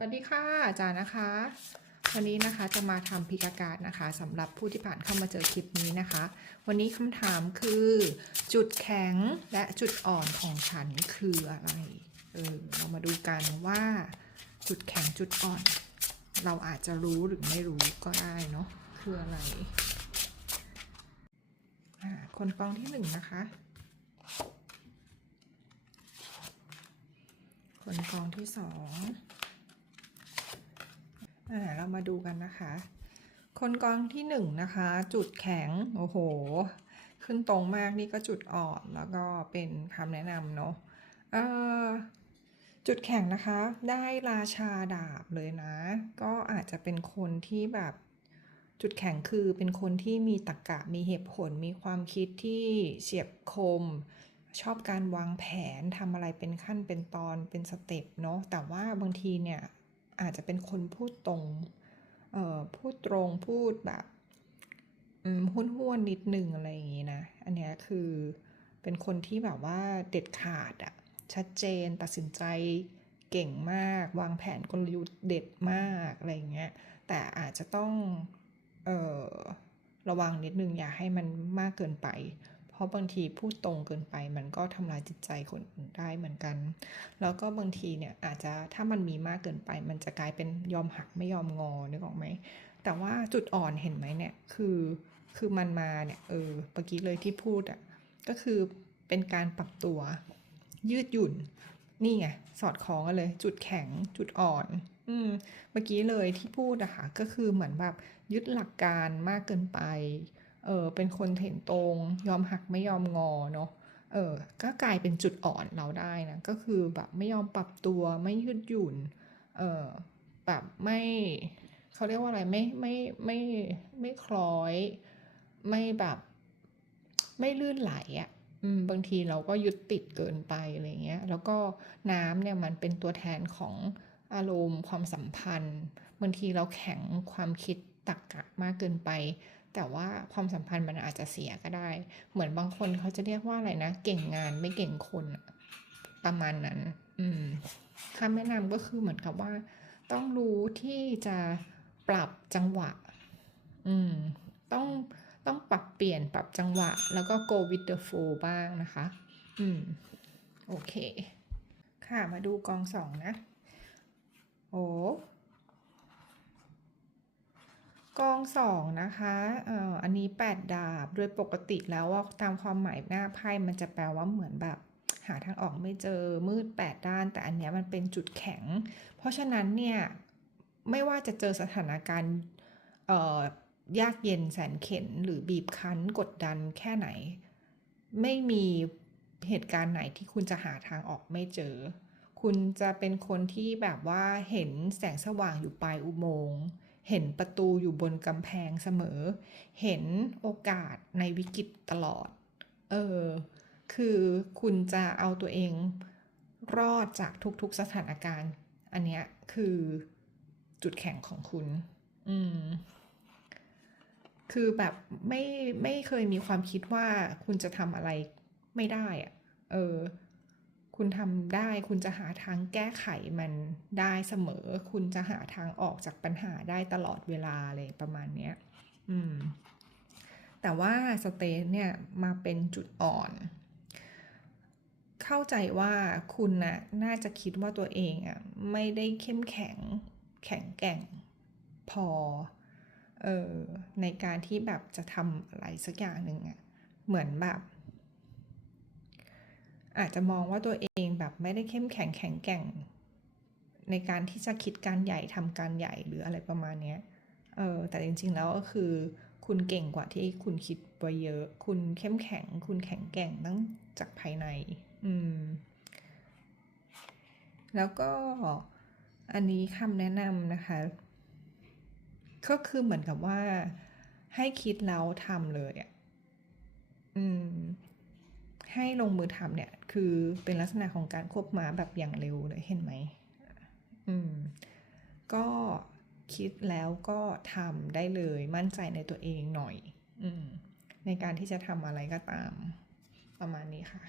สวัสดีค่ะอาจารย์นะคะ วันนี้นะคะจะมาทำพิกอากาศนะคะสำหรับผู้ที่ผ่านเข้ามาเจอคลิปนี้นะคะ วันนี้คำถามคือ จุดแข็งและจุดอ่อนของฉันคืออะไรเออเรามาดูกันว่าจุดแข็งจุดอ่อน เราอาจจะรู้หรือไม่รู้ก็ได้เนาะคืออะไรคนกองที่หนึ่งนะคะ คนกองที่สอง เรามาดูกันนะคะ คนกองที่หนึ่งนะคะ จุดแข็ง โอ้โห ขึ้นตรงมากนี่ก็จุดอ่อนแล้วก็เป็นคำแนะนำเนาะจุดแข็งนะคะ ได้ราชาดาบเลยนะ ก็อาจจะเป็นคนที่แบบจุดแข็งคือเป็นคนที่มีตรรกะมีเหตุผลมีความคิดที่เฉียบคม ชอบการวางแผนทำอะไรเป็นขั้นเป็นตอนเป็นสเต็ปเนาะแต่ว่าบางทีเนี่ย อาจจะเป็นคนพูดตรงเอ่อพูดตรงพูดแบบอืมห้วนห้วนนิดนึงอะไรอย่างงี้นะ อันนี้คือเป็นคนที่แบบว่าเด็ดขาดอะชัดเจนตัดสินใจเก่งมาก วางแผนกลยุทธ์เด็ดมากอะไรอย่างเงี้ยแต่อาจจะต้องเอ่อระวังนิดนึงอย่าให้มันมากเกินไป ราะบางทีพูดตรงเกินไป มันก็ทำลายจิตใจคนอื่นได้เหมือนกัน แล้วก็บางทีเนี่ยอาจจะถ้ามันมีมากเกินไป มันจะกลายเป็นยอมหักไม่ยอมงอนึกออกไหมแต่ว่าจุดอ่อนเห็นไหมเนี่ยคือคือมันมาเนี่ยเออเมื่อกี้เลยที่พูดอะก็คือเป็นการปรับตัวยืดหยุ่น นี่ไงสอดคล้องกันเลย จุดแข็งจุดอ่อน อืมเมื่อกี้เลยที่พูดอะค่ะก็คือเหมือนแบบยึดหลักการมากเกินไป เออเป็นคนเห็นตรง ยอมหักไม่ยอมงอเนาะเออก็กลายเป็นจุดอ่อนเราได้นะก็คือแบบไม่ยอมปรับตัวไม่ยืดหยุ่นเออแบบไม่เขาเรียกว่าอะไรไม่ไม่ไม่ไม่คล้อย ไม่แบบ ไม่ลื่นไหลอะ่ะบางทีเราก็ยึดติดเกินไปอะไรเงี้ย แล้วก็น้ำเนี่ยมันเป็นตัวแทนของอารมณ์ความสัมพันธ์ บางทีเราแข็งความคิด ตักกะมากเกินไป แต่ว่าความสัมพันธ์มันอาจจะเสียก็ได้ เหมือนบางคนเขาจะเรียกว่าอะไรนะ เก่งงานไม่เก่งคนประมาณนั้น อืมคำแนะนำก็คือเหมือนกับว่า ต้องรู้ที่จะปรับจังหวะ อืม ต้องต้องปรับเปลี่ยนปรับจังหวะ แล้วก็ go with the flow บ้างนะคะ อืม โอเค ค่ะ มาดูกองสองนะ โอ้ กองสองนะคะเอ่ออันนี้8ดดาบ โดยปกติแล้วว่าตามความหมายหน้าไพ่มันจะแปลว่าเหมือนแบบ หาทางออกไม่เจอมืด8ด้าน แต่อันเนี้ยมันเป็นจุดแข็ง เพราะฉะนั้นเนี่ยไม่ว่าจะเจอสถานการณ์เอ่อยากเย็นแสนเข็นหรือบีบคั้นกดดันแค่ไหน ไม่มีเหตุการณ์ไหนที่คุณจะหาทางออกไม่เจอ คุณจะเป็นคนที่แบบว่าเห็นแสงสว่างอยู่ปลายอุโมงค์ เห็นประตูอยู่บนกำแพงเสมอ เห็นโอกาสในวิกฤตตลอด เออ คือคุณจะเอาตัวเองรอดจากทุกๆสถานการณ์ อันเนี้ยคือจุดแข็งของคุณ อืม คือแบบไม่ไม่เคยมีความคิดว่าคุณจะทำอะไรไม่ได้อะเออ คุณทำได้ คุณจะหาทางแก้ไขมันได้เสมอ คุณจะหาทางออกจากปัญหาได้ตลอดเวลาอะไรประมาณเนี้ยอืม แต่ว่าสเตทเนี่ยมาเป็นจุดอ่อน เข้าใจว่าคุณน่ะน่าจะคิดว่าตัวเองอะไม่ได้เข้มแข็งแข็งแกร่งพอเออในการที่แบบจะทำอะไรสักอย่างหนึ่งอะเหมือนแบบ อาจจะมองว่าตัวเองแบบไม่ได้เข้มแข็งแข็งแกร่ง ในการที่จะคิดการใหญ่ทำการใหญ่หรืออะไรประมาณนี้เออแต่จริงๆแล้วก็คือคุณเก่งกว่าที่คุณคิดไว้เยอะ คุณเข้มแข็ง คุณแข็งแกร่งตั้งจากภายใน อืม แล้วก็อันนี้คำแนะนำนะคะ ก็คือเหมือนกับว่าให้คิดแล้วทำเลยอะ อืม ให้ลงมือทำเนี่ย คือเป็นลักษณะของการควบม้าแบบอย่างเร็วเลยเห็นไหมอืม ก็คิดแล้วก็ทำได้เลยมั่นใจในตัวเองหน่อย อืม ในการที่จะทำอะไรก็ตาม ประมาณนี้ค่ะ